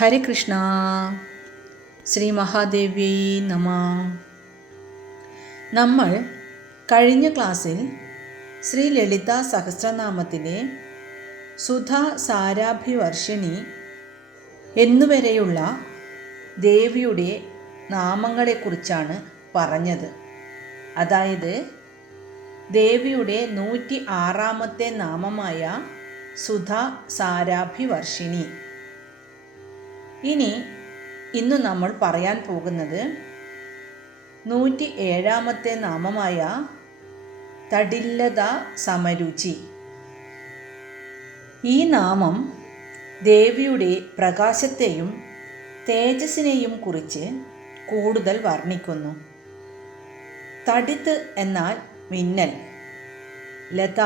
ഹരികൃഷ്ണ ശ്രീ മഹാദേവ്യൈ നമ. നമ്മൾ കഴിഞ്ഞ ക്ലാസ്സിൽ ശ്രീ ലളിത സഹസ്രനാമത്തിലെ സുധ സാരാഭിവർഷിണി എന്നുവരെയുള്ള ദേവിയുടെ നാമങ്ങളെക്കുറിച്ചാണ് പറഞ്ഞത്. അതായത് ദേവിയുടെ നൂറ്റി ആറാമത്തെ നാമമായ സുധ സാരാഭിവർഷിണി. ഇനി ഇന്ന് നമ്മൾ പറയാൻ പോകുന്നത് നൂറ്റി ഏഴാമത്തെ നാമമായ തടില്ലത സമരുചി. ഈ നാമം ദേവിയുടെ പ്രകാശത്തെയും തേജസ്സിനെയും കുറിച്ച് കൂടുതൽ വർണിക്കുന്നു. തടിത്ത് എന്നാൽ മിന്നൽ ലത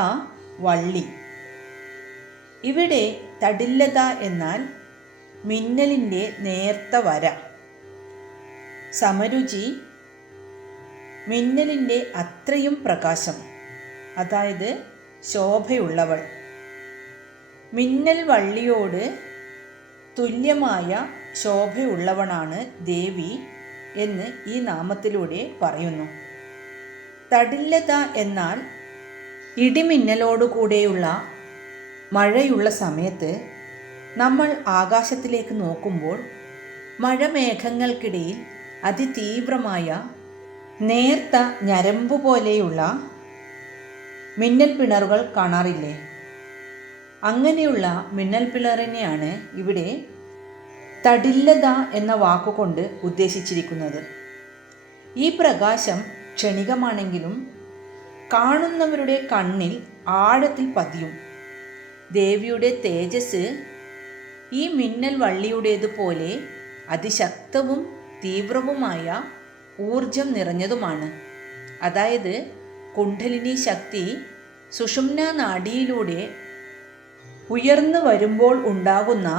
വള്ളി. ഇവിടെ തടില്ലത എന്നാൽ മിന്നലിന്റെ നേർത്ത വര. സമരുചി മിന്നലിന്റെ അത്രയും പ്രകാശം. അതായത് ശോഭയുള്ളവൾ. മിന്നൽ വള്ളിയോട് തുല്യമായ ശോഭയുള്ളവനാണ് ദേവി എന്ന് ഈ നാമത്തിലൂടെ പറയുന്നു. തടില്ലത എന്നാൽ ഇടിമിന്നലോടുകൂടെയുള്ള മഴയുള്ള സമയത്ത് നമ്മൾ ആകാശത്തിലേക്ക് നോക്കുമ്പോൾ മഴമേഘങ്ങൾക്കിടയിൽ അതിതീവ്രമായ നേർത്ത ഞരമ്പു പോലെയുള്ള മിന്നൽ പിണറുകൾ കാണാറില്ലേ? അങ്ങനെയുള്ള മിന്നൽ പിണറിനെയാണ് ഇവിടെ തടില്ലത എന്ന വാക്കുകൊണ്ട് ഉദ്ദേശിച്ചിരിക്കുന്നത്. ഈ പ്രകാശം ക്ഷണികമാണെങ്കിലും കാണുന്നവരുടെ കണ്ണിൽ ആഴത്തിൽ പതിയും. ദേവിയുടെ തേജസ് ഈ മിന്നൽ വള്ളിയുടേതുപോലെ അതിശക്തവും തീവ്രവുമായ ഊർജം നിറഞ്ഞതുമാണ്. അതായത് കുണ്ഡലിനി ശക്തി സുഷുമ്ന നാഡിയിലൂടെ ഉയർന്നു വരുമ്പോൾ ഉണ്ടാകുന്ന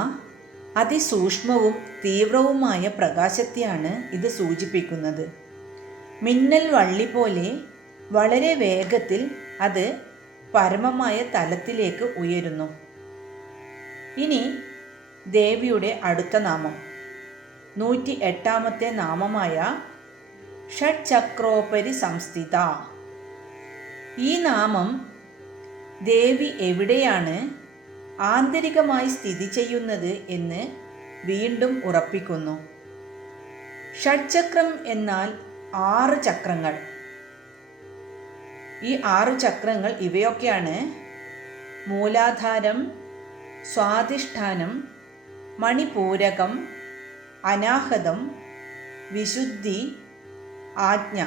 അതിസൂക്ഷ്മവും തീവ്രവുമായ പ്രകാശത്തെയാണ് ഇത് സൂചിപ്പിക്കുന്നത്. മിന്നൽ വള്ളി പോലെ വളരെ വേഗത്തിൽ അത് പരമമായ തലത്തിലേക്ക് ഉയരുന്നു. ഇനി ദേവിയുടെ അടുത്ത നാമം. നൂറ്റി എട്ടാമത്തെ നാമമായ ഷഡ്ചക്രോപരി സംസ്ഥിത. ഈ നാമം ദേവി എവിടെയാണ് ആന്തരികമായി സ്ഥിതി ചെയ്യുന്നത് എന്ന് വീണ്ടും ഉറപ്പിക്കുന്നു. ഷഡ്ചക്രം എന്നാൽ ആറ് ചക്രങ്ങൾ. ഈ ആറ് ചക്രങ്ങൾ ഇവയൊക്കെയാണ് മൂലാധാരം സ്വാധിഷ്ഠാനം മണിപൂരകം അനാഹതം വിശുദ്ധി ആജ്ഞ.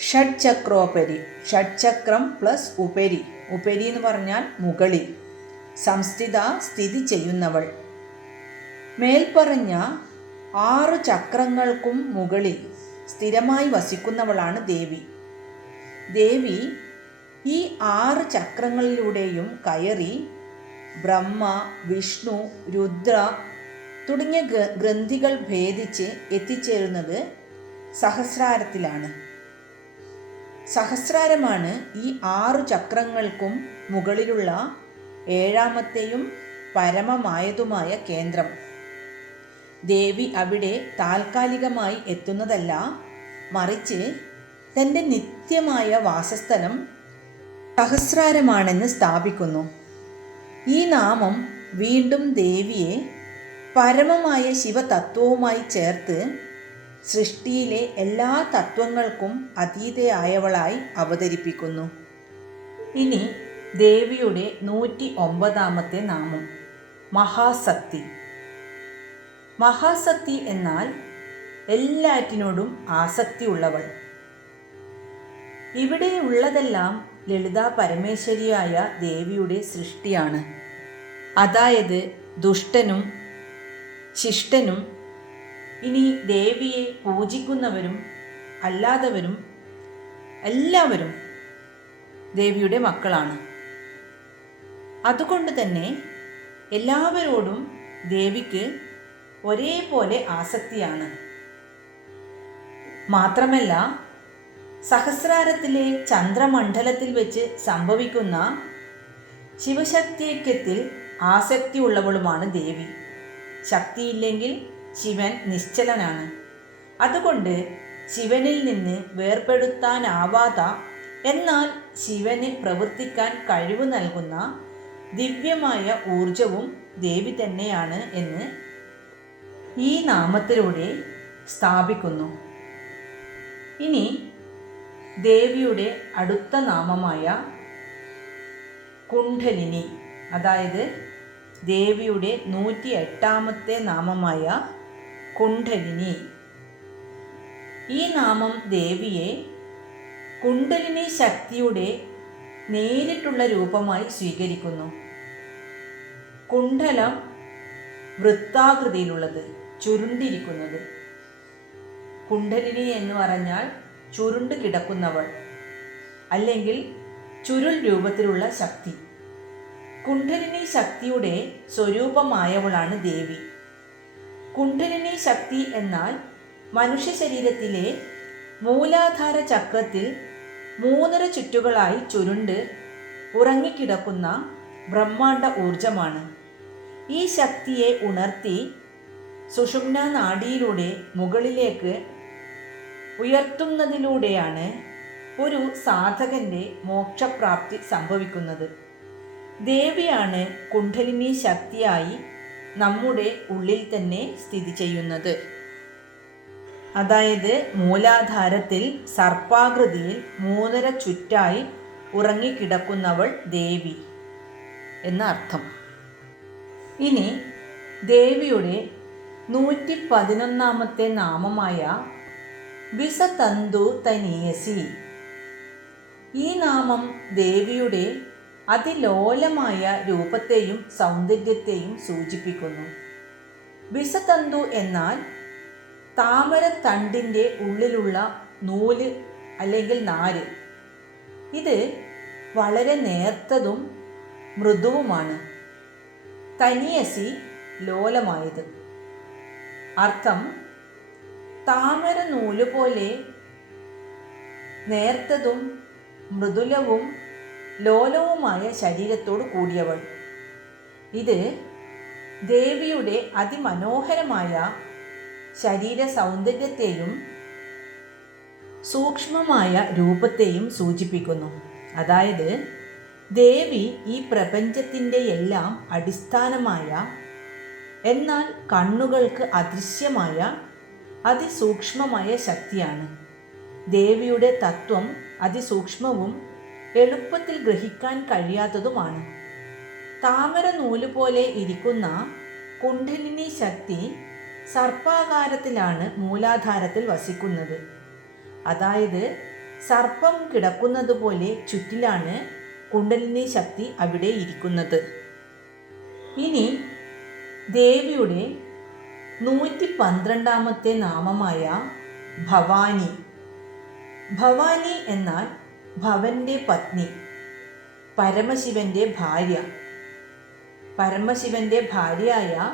ഷഡ്ചക്രോപരി ഷഡ്ചക്രം പ്ലസ് ഉപരി. ഉപരി എന്ന് പറഞ്ഞാൽ മുകളിൽ. സംസ്ഥിത സ്ഥിതി ചെയ്യുന്നവൾ. മേൽപ്പറഞ്ഞ ആറു ചക്രങ്ങൾക്കും മുകളിൽ സ്ഥിരമായി വസിക്കുന്നവളാണ് ദേവി. ദേവി ഈ ആറ് ചക്രങ്ങളിലൂടെയും കയറി ബ്രഹ്മ വിഷ്ണു രുദ്ര തുടങ്ങിയ ഗ്രന്ഥികൾ ഭേദിച്ച് എത്തിച്ചേരുന്നത് സഹസ്രാരത്തിലാണ്. സഹസ്രാരമാണ് ഈ ആറു ചക്രങ്ങൾക്കും മുകളിലുള്ള ഏഴാമത്തെയും പരമമായതുമായ കേന്ദ്രം. ദേവി അവിടെ താൽക്കാലികമായി എത്തുന്നതല്ല മറിച്ച് തന്റെ നിത്യമായ വാസസ്ഥലം സഹസ്രാരമാണെന്ന് സ്ഥാപിക്കുന്നു. ഈ നാമം വീണ്ടും ദേവിയെ പരമമായ ശിവതത്വവുമായി ചേർത്ത് സൃഷ്ടിയിലെ എല്ലാ തത്വങ്ങൾക്കും അതീതയായവളായി അവതരിപ്പിക്കുന്നു. ഇനി ദേവിയുടെ നൂറ്റി ഒമ്പതാമത്തെ നാമം മഹാസക്തി. മഹാസക്തി എന്നാൽ എല്ലാറ്റിനോടും ആസക്തിയുള്ളവൾ. ഇവിടെ ഉള്ളതെല്ലാം ലളിത പരമേശ്വരിയായ ദേവിയുടെ സൃഷ്ടിയാണ്. അതായത് ദുഷ്ടനും ശിഷ്ടനും ഇനി ദേവിയെ പൂജിക്കുന്നവരും അല്ലാത്തവരും എല്ലാവരും ദേവിയുടെ മക്കളാണ്. അതുകൊണ്ട് തന്നെ എല്ലാവരോടും ദേവിക്ക് ഒരേപോലെ ആസക്തിയാണ്. മാത്രമല്ല സഹസ്രാരത്തിലെ ചന്ദ്രമണ്ഡലത്തിൽ വെച്ച് സംഭവിക്കുന്ന ശിവശക്തിയക്യത്തിൽ ആസക്തിയുള്ളവളുമാണ് ദേവി. ശക്തിയില്ലെങ്കിൽ ശിവൻ നിശ്ചലനാണ്. അതുകൊണ്ട് ശിവനിൽ നിന്ന് വേർപെടുത്താനാവാത്ത എന്നാൽ ശിവന് പ്രവർത്തിക്കാൻ കഴിവ് നൽകുന്ന ദിവ്യമായ ഊർജവും ദേവി തന്നെയാണ് എന്ന് ഈ നാമത്തിലൂടെ സ്ഥാപിക്കുന്നു. ഇനി ദേവിയുടെ അടുത്ത നാമമായ കുണ്ഠലിനി അതായത് ദേവിയുടെ നൂറ്റി എട്ടാമത്തെ നാമമായ കുണ്ഠലിനി ഈ നാമം ദേവിയെ കുണ്ഡലിനി ശക്തിയുടെ നേരിട്ടുള്ള രൂപമായി സ്വീകരിക്കുന്നു. കുണ്ഠലം വൃത്താകൃതിയിലുള്ളത് ചുരുണ്ടിരിക്കുന്നത്. കുണ്ഡലിനി എന്ന് പറഞ്ഞാൽ ചുരുണ്ട് കിടക്കുന്നവൾ അല്ലെങ്കിൽ ചുരുൾ രൂപത്തിലുള്ള ശക്തി. കുണ്ഡലിനി ശക്തിയുടെ സ്വരൂപമായവളാണ് ദേവി. കുണ്ഡലിനി ശക്തി എന്നാൽ മനുഷ്യ ശരീരത്തിലെ മൂലാധാര ചക്രത്തിൽ മൂന്നര ചുറ്റുകളായി ചുരുണ്ട് ഉറങ്ങിക്കിടക്കുന്ന ബ്രഹ്മാണ്ട ഊർജമാണ് ഈ ശക്തിയെ ഉണർത്തി സുഷുമ്ന നാഡിയിലൂടെ മുകളിലേക്ക് ഉയർത്തുന്നതിലൂടെയാണ് ഒരു സാധകന്റെ മോക്ഷപ്രാപ്തി സംഭവിക്കുന്നത്. ദേവിയാണ് കുണ്ഠലിനി ശക്തിയായി നമ്മുടെ ഉള്ളിൽ തന്നെ സ്ഥിതി ചെയ്യുന്നത്. അതായത് മൂലാധാരത്തിൽ സർപ്പാകൃതിയിൽ മൂന്നര ചുറ്റായി ഉറങ്ങിക്കിടക്കുന്നവൾ ദേവി എന്ന അർത്ഥം ഇനി ദേവിയുടെ നൂറ്റി പതിനൊന്നാമത്തെ നാമമായ വിസതന്തു തനീയസി. ഈ നാമം ദേവിയുടെ അതിലോലമായ രൂപത്തെയും സൗന്ദര്യത്തെയും സൂചിപ്പിക്കുന്നു. വിസതന്തു എന്നാൽ താമരത്തണ്ടിന്റെ ഉള്ളിലുള്ള നൂൽ അല്ലെങ്കിൽ നാര് ഇത് വളരെ നേർത്തതും മൃദുവുമാണ്. തനിയസി ലോലമായത്. അർത്ഥം താമര നൂൽ പോലെ നേർത്തതും മൃദുലവും ലോലവുമായ ശരീരത്തോട് കൂടിയവൾ. ഇത് ദേവിയുടെ അതിമനോഹരമായ ശരീര സൗന്ദര്യത്തെയും സൂക്ഷ്മമായ രൂപത്തെയും സൂചിപ്പിക്കുന്നു. അതായത് ദേവി ഈ പ്രപഞ്ചത്തിന്റെ എല്ലാം അടിസ്ഥാനമായ എന്നാൽ കണ്ണുകൾക്ക് അദൃശ്യമായ അതിസൂക്ഷ്മമായ ശക്തിയാണ്. ദേവിയുടെ തത്വം അതിസൂക്ഷ്മവും എളുപ്പത്തിൽ ഗ്രഹിക്കാൻ കഴിയാത്തതുമാണ്. താമര നൂൽ പോലെ ഇരിക്കുന്ന കുണ്ഡലിനി ശക്തി സർപ്പാകാരത്തിലാണ് മൂലാധാരത്തിൽ വസിക്കുന്നത്. അതായത് സർപ്പം കിടക്കുന്നത് പോലെ ചുറ്റിലാണ് കുണ്ടലിനി ശക്തി അവിടെ ഇരിക്കുന്നത്. ഇനി ദേവിയുടെ നൂറ്റി പന്ത്രണ്ടാമത്തെ നാമമായ ഭവാനി. ഭവാനി എന്നാൽ ഭവന്റെ പത്നി പരമശിവന്റെ ഭാര്യ. പരമശിവന്റെ ഭാര്യയായ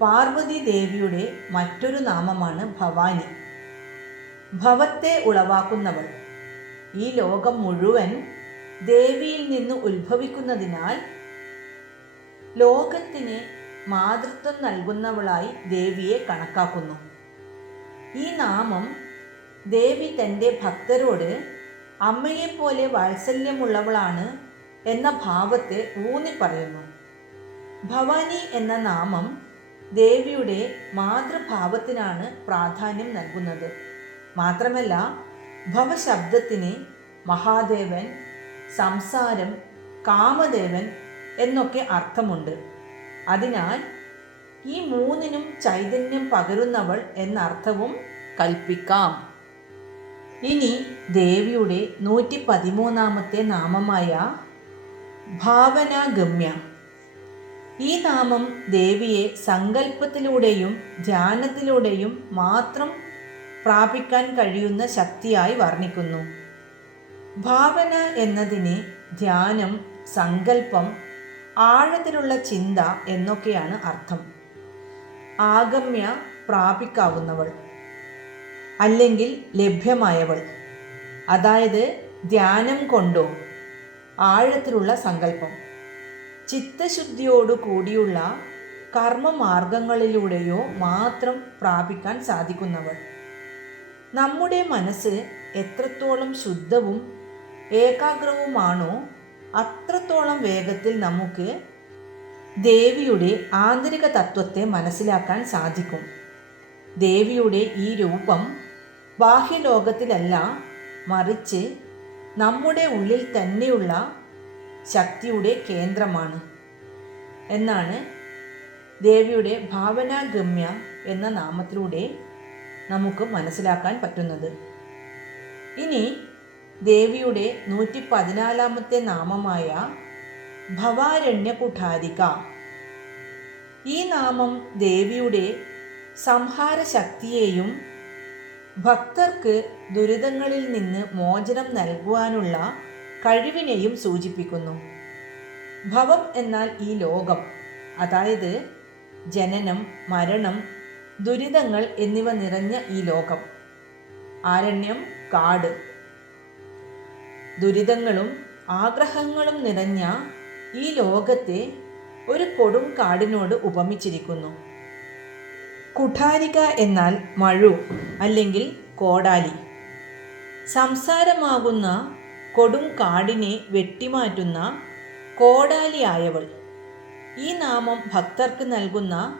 പാർവതി ദേവിയുടെ മറ്റൊരു നാമമാണ് ഭവാനി. ഭവത്തെ ഉളവാക്കുന്നവൾ. ഈ ലോകം മുഴുവൻ ദേവിയിൽ നിന്ന് ഉത്ഭവിക്കുന്നതിനാൽ ലോകത്തിന് മാതൃത്വം നൽകുന്നവളായി ദേവിയെ കണക്കാക്കുന്നു. ഈ നാമം ദേവി തന്റെ ഭക്തരോട് അമ്മയെപ്പോലെ വാത്സല്യമുള്ളവളാണ് എന്ന ഭാവത്തെ ഊന്നി പറയുന്നു. ഭവാനി എന്ന നാമം ദേവിയുടെ മാതൃഭാവത്തിനാണ് പ്രാധാന്യം നൽകുന്നത്. മാത്രമല്ല ഭവശബ്ദത്തിന് മഹാദേവൻ സംസാരം കാമദേവൻ എന്നൊക്കെ അർത്ഥമുണ്ട്. അതിനാൽ ഈ മൂന്നിനും ചൈതന്യം പകരുന്നവൾ എന്നർത്ഥവും കൽപ്പിക്കാം. ഇനി ദേവിയുടെ നൂറ്റി പതിമൂന്നാമത്തെ നാമമായ ഭാവനാഗമ്യ. ഈ നാമം ദേവിയെ സങ്കല്പത്തിലൂടെയും ധ്യാനത്തിലൂടെയും മാത്രം പ്രാപിക്കാൻ കഴിയുന്ന ശക്തിയായി വർണിക്കുന്നു. ഭാവന എന്നതിനെ ധ്യാനം സങ്കല്പം ആഴത്തിലുള്ള ചിന്ത എന്നൊക്കെയാണ് അർത്ഥം. ആഗമ്യ പ്രാപിക്കാവുന്നവൾ അല്ലെങ്കിൽ ലഭ്യമായവൾ. അതായത് ധ്യാനം കൊണ്ടോ ആഴത്തിലുള്ള സങ്കല്പം. ചിത്തശുദ്ധിയോടു കൂടിയുള്ള കർമ്മമാർഗങ്ങളിലൂടെയോ മാത്രം പ്രാപിക്കാൻ സാധിക്കുന്നവൾ. നമ്മുടെ മനസ്സ് എത്രത്തോളം ശുദ്ധവും ഏകാഗ്രവുമാണോ അത്രത്തോളം വേഗത്തിൽ നമുക്ക് ദേവിയുടെ ആന്തരിക തത്വത്തെ മനസ്സിലാക്കാൻ സാധിക്കും. ദേവിയുടെ ഈ രൂപം ബാഹ്യലോകത്തിലല്ല മറിച്ച് നമ്മുടെ ഉള്ളിൽ തന്നെയുള്ള ശക്തിയുടെ കേന്ദ്രമാണ് എന്നാണ് ദേവിയുടെ ഭാവനാഗമ്യ എന്ന നാമത്തിലൂടെ നമുക്ക് മനസ്സിലാക്കാൻ പറ്റുന്നത്. ഇനി ദേവിയുടെ നൂറ്റി പതിനാലാമത്തെ നാമമായ ഭവാരണ്യ കുഠാരിക ഈ നാമം ദേവിയുടെ സംഹാര ശക്തിയെയും ഭക്തർക്ക് ദുരിതങ്ങളിൽ നിന്ന് മോചനം നൽകുവാനുള്ള കഴിവിനെയും സൂചിപ്പിക്കുന്നു. ഭവം എന്നാൽ ഈ ലോകം. അതായത് ജനനം മരണം ദുരിതങ്ങൾ എന്നിവ നിറഞ്ഞ ഈ ലോകം. ആരണ്യം കാട്. ദുരിതങ്ങളും ആഗ്രഹങ്ങളും നിറഞ്ഞ ഈ ലോകത്തെ ഒരു കൊടും കാടിനോട് ഉപമിച്ചിരിക്കുന്നു. കുഠാരിക എന്നാൽ മഴു അല്ലെങ്കിൽ കോടാലി. സംസാരമാകുന്ന കൊടും കാടിനെ വെട്ടിമാറ്റുന്ന കോടാലിയായവൾ. ഈ നാമം ഭക്തർക്ക് നൽകുന്ന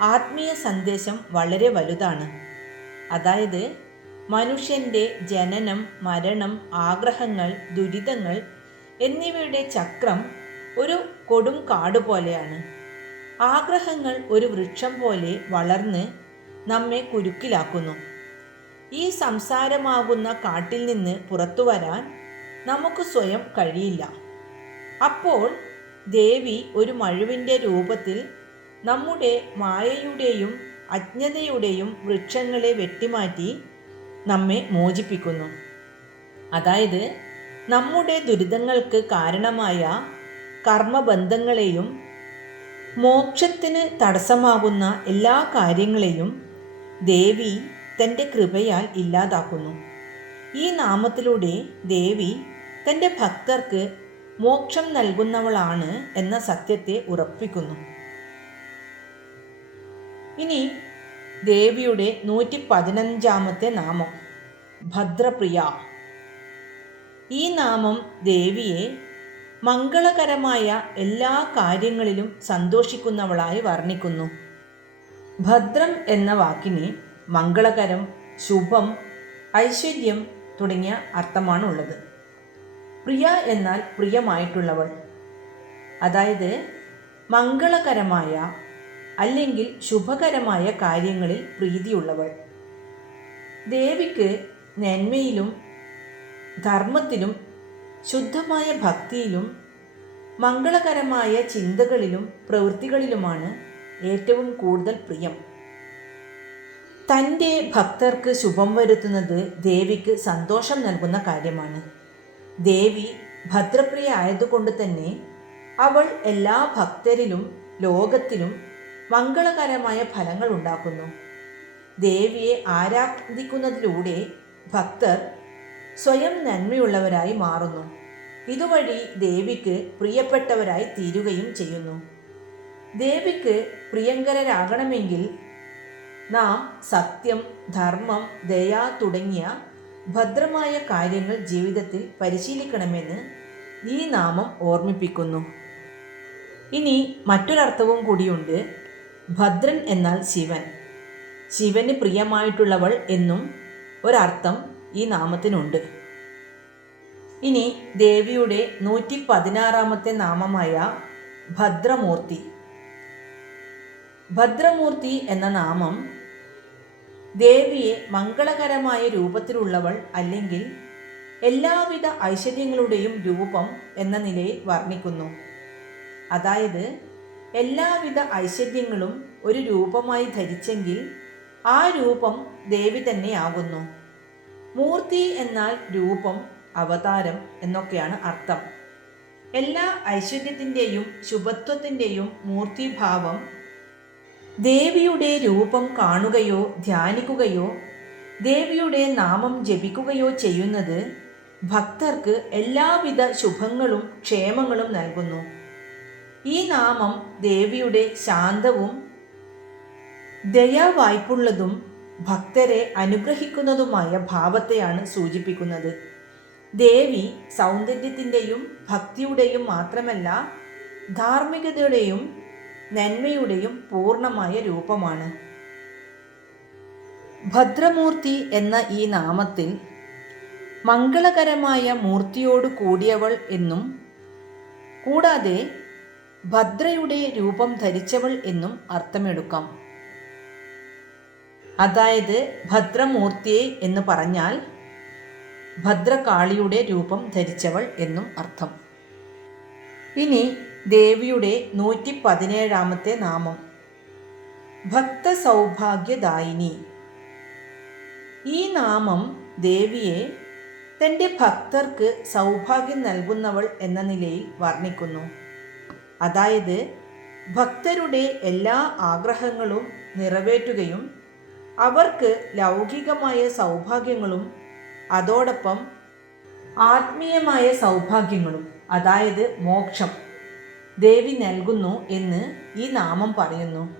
ആത്മീയ സന്ദേശം വളരെ വലുതാണ്. അതായത് മനുഷ്യന്റെ ജനനം മരണം ആഗ്രഹങ്ങൾ ദുരിതങ്ങൾ എന്നിവയുടെ ചക്രം ഒരു കൊടും കാട് പോലെയാണ്. ആഗ്രഹങ്ങൾ ഒരു വൃക്ഷം പോലെ വളർന്ന് നമ്മെ കുരുക്കിലാക്കുന്നു. ഈ സംസാരമാകുന്ന കാട്ടിൽ നിന്ന് പുറത്തു വരാൻ നമുക്ക് സ്വയം കഴിയില്ല. അപ്പോൾ ദേവി ഒരു മഴുവിന്റെ രൂപത്തിൽ നമ്മുടെ മായയുടെയും അജ്ഞതയുടെയും വൃക്ഷങ്ങളെ വെട്ടിമാറ്റി നമ്മെ മോചിപ്പിക്കുന്നു. അതായത് നമ്മുടെ ദുരിതങ്ങൾക്ക് കാരണമായ കർമ്മബന്ധങ്ങളെയും മോക്ഷത്തിന് തടസ്സമാകുന്ന എല്ലാ കാര്യങ്ങളെയും ദേവി തന്റെ കൃപയാൽ ഇല്ലാതാക്കുന്നു. ഈ നാമത്തിലൂടെ ദേവി തന്റെ ഭക്തർക്ക് മോക്ഷം നൽകുന്നവളാണ് എന്ന സത്യത്തെ ഉറപ്പിക്കുന്നു. ഇനി ദേവിയുടെ നൂറ്റി പതിനഞ്ചാമത്തെ നാമം. ഭദ്രപ്രിയ. ഈ നാമം ദേവിയെ മംഗളകരമായ എല്ലാ കാര്യങ്ങളിലും സന്തോഷിക്കുന്നവളായി വർണിക്കുന്നു. ഭദ്രം എന്ന വാക്കിന് മംഗളകരം ശുഭം ഐശ്വര്യം തുടങ്ങിയ അർത്ഥമാണുള്ളത്. പ്രിയ എന്നാൽ പ്രിയമായിട്ടുള്ളവൾ. അതായത് മംഗളകരമായ അല്ലെങ്കിൽ ശുഭകരമായ കാര്യങ്ങളിൽ പ്രീതിയുള്ളവൾ. ദേവിക്ക് നന്മയിലും ധർമ്മത്തിലും ശുദ്ധമായ ഭക്തിയിലും മംഗളകരമായ ചിന്തകളിലും പ്രവൃത്തികളിലുമാണ് ഏറ്റവും കൂടുതൽ പ്രിയം. തന്റെ ഭക്തർക്ക് ശുഭം വരുത്തുന്നത് ദേവിക്ക് സന്തോഷം നൽകുന്ന കാര്യമാണ്. ദേവി ഭദ്രപ്രിയ ആയതുകൊണ്ട് തന്നെ അവൾ എല്ലാ ഭക്തരിലും ലോകത്തിലും മംഗളകരമായ ഫലങ്ങൾ ഉണ്ടാക്കുന്നു. ദേവിയെ ആരാധിക്കുന്നതിലൂടെ ഭക്തർ സ്വയം നന്മയുള്ളവരായി മാറുന്നു. ഇതുവഴി ദേവിക്ക് പ്രിയപ്പെട്ടവരായി തീരുകയും ചെയ്യുന്നു. ദേവിക്ക് പ്രിയങ്കരരാകണമെങ്കിൽ നാം സത്യം ധർമ്മം ദയ തുടങ്ങിയ ഭദ്രമായ കാര്യങ്ങൾ ജീവിതത്തിൽ പരിശീലിക്കണമെന്ന് ഈ നാമം ഓർമ്മിപ്പിക്കുന്നു. ഇനി മറ്റൊരർത്ഥവും കൂടിയുണ്ട്. ഭദ്രൻ എന്നാൽ ശിവൻ. ശിവന് പ്രിയമായിട്ടുള്ളവൾ എന്നും ഒരർത്ഥം ഈ നാമത്തിനുണ്ട്. ഇനി ദേവിയുടെ നൂറ്റി പതിനാറാമത്തെ നാമമായ ഭദ്രമൂർത്തി. ഭദ്രമൂർത്തി എന്ന നാമം ദേവിയെ മംഗളകരമായ രൂപത്തിലുള്ളവൾ അല്ലെങ്കിൽ എല്ലാവിധ ഐശ്വര്യങ്ങളുടെയും രൂപം എന്ന നിലയിൽ വർണിക്കുന്നു. അതായത് എല്ലാവിധ ഐശ്വര്യങ്ങളും ഒരു രൂപമായി ധരിച്ചെങ്കിൽ ആ രൂപം ദേവി തന്നെയാകുന്നു. മൂർത്തി എന്നാൽ രൂപം അവതാരം എന്നൊക്കെയാണ് അർത്ഥം. എല്ലാ ഐശ്വര്യത്തിന്റെയും ശുഭത്വത്തിന്റെയും മൂർത്തിഭാവം ദേവിയുടെ രൂപം കാണുകയോ ധ്യാനിക്കുകയോ ദേവിയുടെ നാമം ജപിക്കുകയോ ചെയ്യുന്നത് ഭക്തർക്ക് എല്ലാവിധ ശുഭങ്ങളും ക്ഷേമങ്ങളും നൽകുന്നു. ഈ നാമം ദേവിയുടെ ശാന്തവും ദയാവായ്പുള്ളതും ഭക്തരെ അനുഗ്രഹിക്കുന്നതുമായ ഭാവത്തെയാണ് സൂചിപ്പിക്കുന്നത്. ദേവി സൗന്ദര്യത്തിന്റെയും ഭക്തിയുടെയും മാത്രമല്ല ധാർമ്മികതയുടെയും നന്മയുടെയും പൂർണമായ രൂപമാണ്. ഭദ്രമൂർത്തി എന്ന ഈ നാമത്തിൽ മംഗളകരമായ മൂർത്തിയോട് കൂടിയവൾ എന്നും കൂടാതെ ഭദ്രയുടെ രൂപം ധരിച്ചവൾ എന്നും അർത്ഥമെടുക്കാം. അതായത് ഭദ്രമൂർത്തിയെ എന്ന് പറഞ്ഞാൽ ഭദ്രകാളിയുടെ രൂപം ധരിച്ചവൾ എന്നും അർത്ഥം. ഇനി ദേവിയുടെ നൂറ്റി പതിനേഴാമത്തെ നാമം. ഭക്ത സൗഭാഗ്യദായിനി ഈ നാമം ദേവിയെ തന്റെ ഭക്തർക്ക് സൗഭാഗ്യം നൽകുന്നവൾ എന്ന നിലയിൽ വർണിക്കുന്നു. അതായത് ഭക്തരുടെ എല്ലാ ആഗ്രഹങ്ങളും നിറവേറ്റുകയും അവർക്ക് ലൗകികമായ സൗഭാഗ്യങ്ങളും അതോടൊപ്പം ആത്മീയമായ സൗഭാഗ്യങ്ങളും അതായത് മോക്ഷം ദേവി നൽകുന്നു എന്ന് ഈ നാമം പറയുന്നു.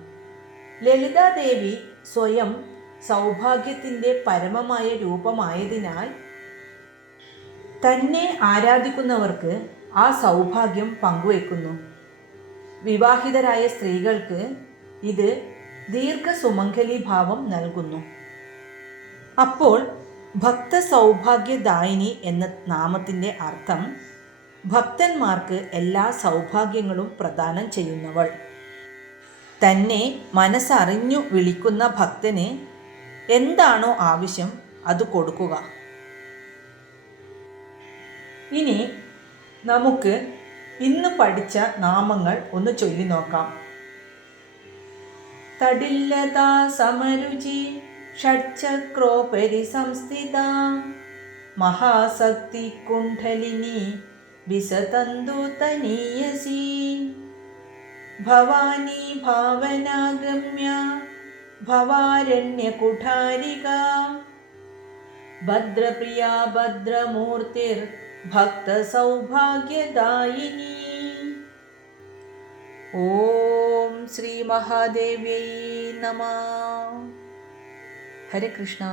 ലളിതാദേവി സ്വയം സൗഭാഗ്യത്തിന്റെ പരമമായ രൂപമായതിനാൽ തന്നെ ആരാധിക്കുന്നവർക്ക് ആ സൗഭാഗ്യം പങ്കുവെക്കുന്നു വിവാഹിതരായ സ്ത്രീകൾക്ക് ഇത് ദീർഘസുമംഗലി ഭാവം നൽകുന്നു. അപ്പോൾ ഭക്ത സൗഭാഗ്യദായിനി എന്ന നാമത്തിന്റെ അർത്ഥം ഭക്തന്മാർക്ക് എല്ലാ സൗഭാഗ്യങ്ങളും പ്രദാനം ചെയ്യുന്നവൾ. തന്നെ മനസ്സറിഞ്ഞു വിളിക്കുന്ന ഭക്തന് എന്താണോ ആവശ്യം അത് കൊടുക്കുക. ഇനി നമുക്ക് ഇന്ന് പഠിച്ച നാമങ്ങൾ ഒന്ന് ചൊല്ലി നോക്കാം. തടില്ലതാ സമരുചി ഷഡ്ചക്രോപരി സംസ്ഥിത. മഹാസക്തി കുണ്ഠലിനി വിസതന്തുതനീയസി ഭവാനി ഭാവനാഗമ്യ ഭവാരണ്യകുഠാരിക. ഭദ്രപ്രിയ ഭദ്രമൂർത്തിർ ഭക്തസൗഭാഗ്യദായിനി. ഓം ശ്രീ മഹാദേവ്യൈ നമ ഹരേ കൃഷ്ണ